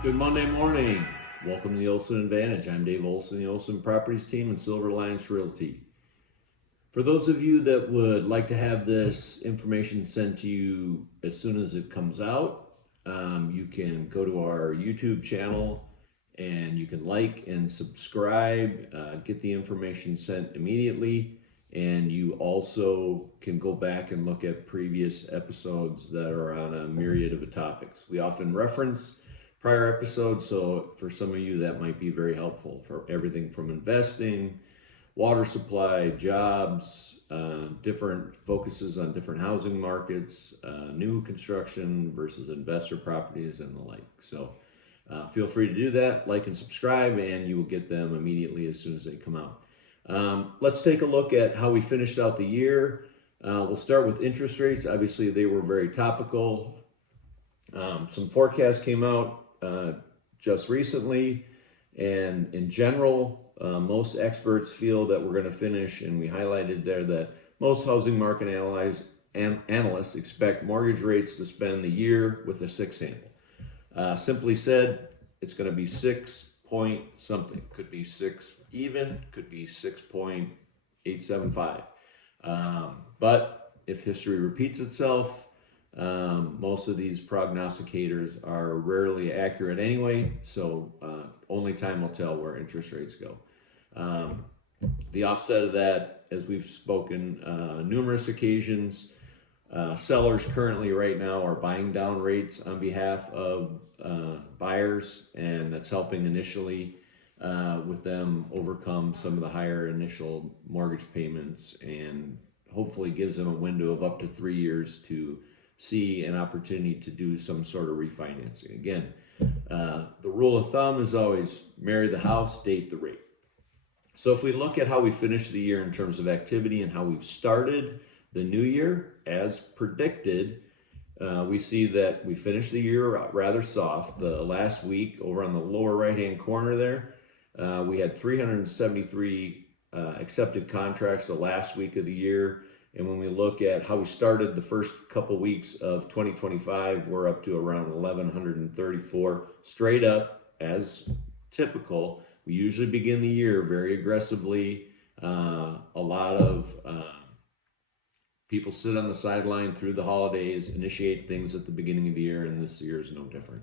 Good Monday morning. Welcome to the Olson Advantage. I'm Dave Olson, the Olson Properties Team and Silver Alliance Realty. For those of you that would like to have this information sent to you as soon as it comes out, you can go to our YouTube channel and you can like and subscribe, get the information sent immediately, and you also can go back and look at previous episodes that are on a myriad of topics. We often reference prior episodes, so for some of you that might be very helpful for everything from investing, water supply, jobs, different focuses on different housing markets, new construction versus investor properties and the like. So feel free to do that, like and subscribe, and you will get them immediately as soon as they come out. Let's take a look at how we finished out the year. We'll start with interest rates. Obviously, they were very topical. Some forecasts came out just recently, and in general, most experts feel that we're going to finish, and we highlighted there that most housing market analysts expect mortgage rates to spend the year with a 6 handle. Simply said, it's going to be 6 point something. Could be 6 even, could be 6.875. But if history repeats itself, most of these prognosticators are rarely accurate anyway, so only time will tell where interest rates go. The offset of that, as we've spoken numerous occasions, sellers currently right now are buying down rates on behalf of buyers, and that's helping initially with them overcome some of the higher initial mortgage payments, and hopefully gives them a window of up to 3 years to see an opportunity to do some sort of refinancing. Again, the rule of thumb is always marry the house, date the rate. So if we look at how we finished the year in terms of activity and how we've started the new year, as predicted, we see that we finished the year rather soft. The last week, over on the lower right-hand corner there, we had 373 accepted contracts the last week of the year. And when we look at how we started the first couple weeks of 2025, we're up to around 1,134 straight up, as typical. We usually begin the year very aggressively. A lot of people sit on the sideline through the holidays, initiate things at the beginning of the year, and this year is no different.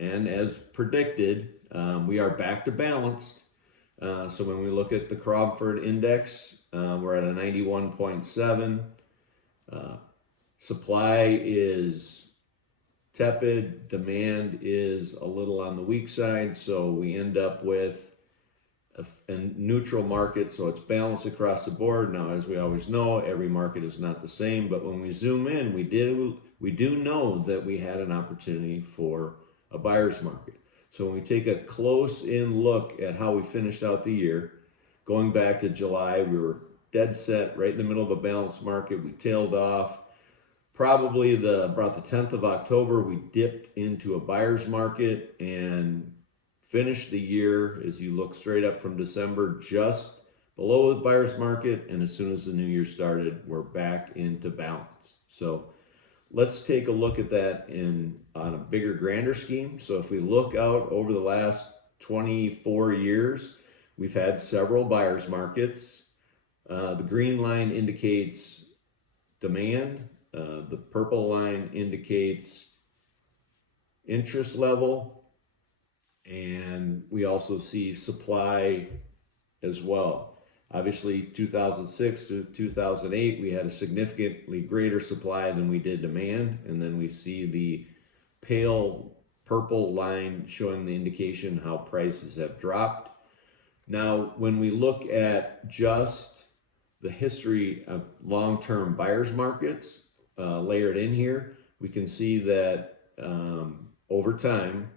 And as predicted, we are back to balanced. So when we look at the Cromford Index, we're at a 91.7. Supply is tepid, demand is a little on the weak side, so we end up with a neutral market, so it's balanced across the board. Now, as we always know, every market is not the same, but when we zoom in, we do know that we had an opportunity for a buyer's market. So when we take a close-in look at how we finished out the year, going back to July, we were dead set right in the middle of a balanced market. We tailed off. Probably about the 10th of October, we dipped into a buyer's market and finished the year, as you look straight up from December, just below the buyer's market. And as soon as the new year started, we're back into balance. So let's take a look at that on a bigger, grander scheme. So if we look out over the last 24 years, we've had several buyer's markets. The green line indicates demand. The purple line indicates interest level. And we also see supply as well. Obviously, 2006 to 2008, we had a significantly greater supply than we did demand. And then we see the pale purple line showing the indication how prices have dropped. Now, when we look at just the history of long-term buyers markets layered in here, we can see that over time,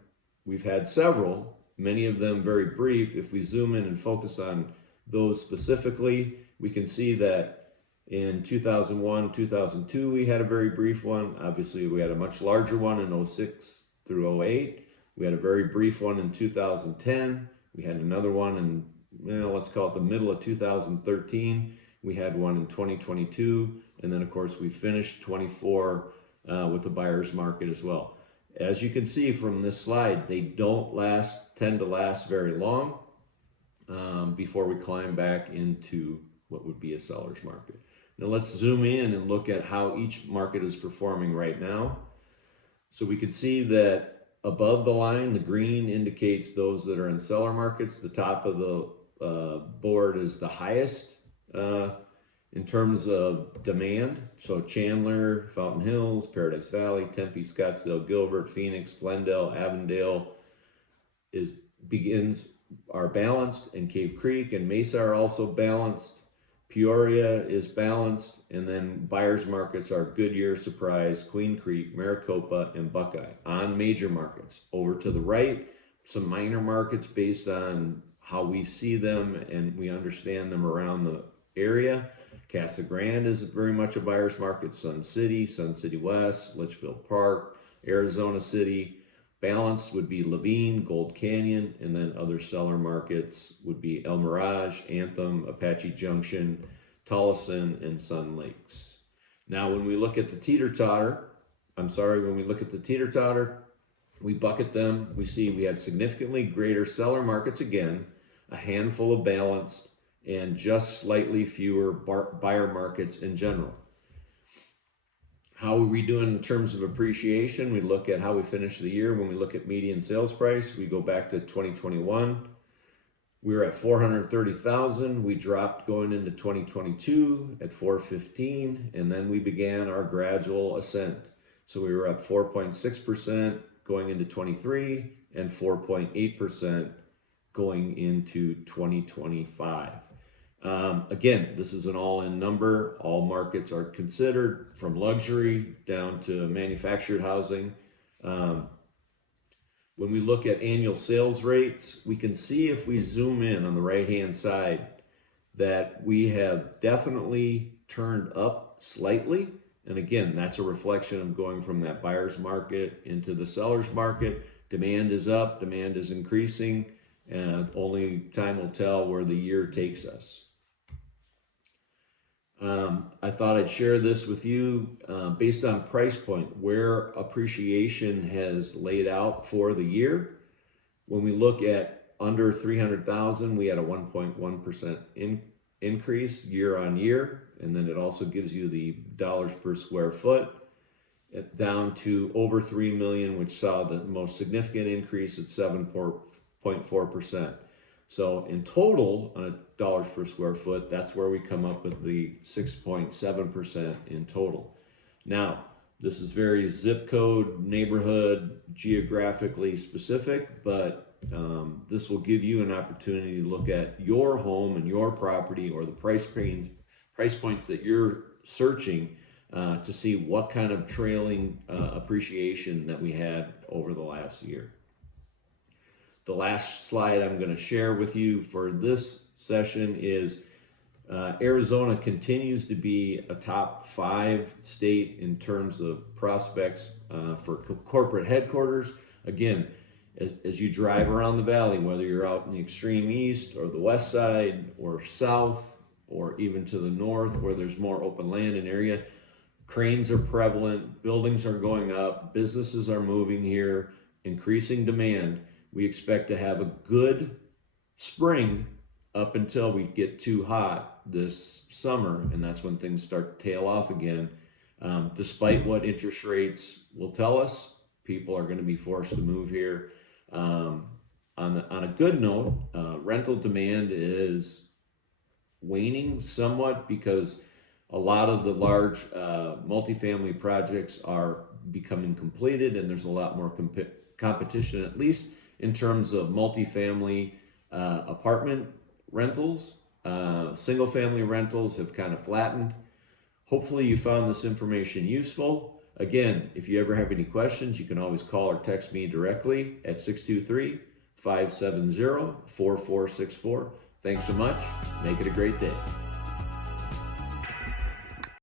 we've had several, many of them very brief. If we zoom in and focus on those specifically, we can see that in 2001, 2002, we had a very brief one. Obviously, we had a much larger one in 06 through 08. We had a very brief one in 2010. We had another one in, let's call it the middle of 2013. We had one in 2022. And then, of course, we finished 24 with the buyer's market as well. As you can see from this slide, they don't tend to last very long before we climb back into what would be a seller's market. Now let's zoom in and look at how each market is performing right now. So we can see that above the line, the green indicates those that are in seller markets. The top of the board is the highest in terms of demand. So Chandler, Fountain Hills, Paradise Valley, Tempe, Scottsdale, Gilbert, Phoenix, Glendale, Avondale are balanced, and Cave Creek and Mesa are also balanced. Peoria is balanced, and then buyers markets are Goodyear, Surprise, Queen Creek, Maricopa, and Buckeye on major markets. Over to the right, some minor markets based on how we see them and we understand them around the area. Casa Grande is very much a buyer's market. Sun City West, Litchfield Park, Arizona City. Balanced would be Levine, Gold Canyon, and then other seller markets would be El Mirage, Anthem, Apache Junction, Tolleson, and Sun Lakes. Now, when we look at the teeter-totter, we bucket them. We see we have significantly greater seller markets again, a handful of balanced, and just slightly fewer buyer markets in general. How are we doing in terms of appreciation? We look at how we finished the year. When we look at median sales price, we go back to 2021. We were at 430,000. We dropped going into 2022 at 415, and then we began our gradual ascent. So we were up 4.6% going into 23 and 4.8% going into 2025. Again, this is an all-in number. All markets are considered, from luxury down to manufactured housing. When we look at annual sales rates, we can see, if we zoom in on the right-hand side, that we have definitely turned up slightly. And again, that's a reflection of going from that buyer's market into the seller's market. Demand is up, demand is increasing, and only time will tell where the year takes us. I thought I'd share this with you based on price point, where appreciation has laid out for the year. When we look at under 300,000, we had a 1.1% increase year on year. And then it also gives you the dollars per square foot, down to over 3 million, which saw the most significant increase at 7.4%. So in total, on a dollars per square foot, that's where we come up with the 6.7% in total. Now, this is very zip code, neighborhood, geographically specific, but this will give you an opportunity to look at your home and your property, or the price points that you're searching, to see what kind of trailing appreciation that we had over the last year. The last slide I'm going to share with you for this session is Arizona continues to be a top 5 state in terms of prospects for corporate headquarters. Again, as you drive around the valley, whether you're out in the extreme east or the west side or south, or even to the north where there's more open land and area, cranes are prevalent, buildings are going up, businesses are moving here, increasing demand. We expect to have a good spring up until we get too hot this summer, and that's when things start to tail off again. Despite what interest rates will tell us, people are going to be forced to move here. On a good note, rental demand is waning somewhat because a lot of the large multifamily projects are becoming completed, and there's a lot more competition, at least in terms of multifamily apartment rentals. Single family rentals have kind of flattened. Hopefully you found this information useful. Again, if you ever have any questions, you can always call or text me directly at 623-570-4464. Thanks so much. Make it a great day.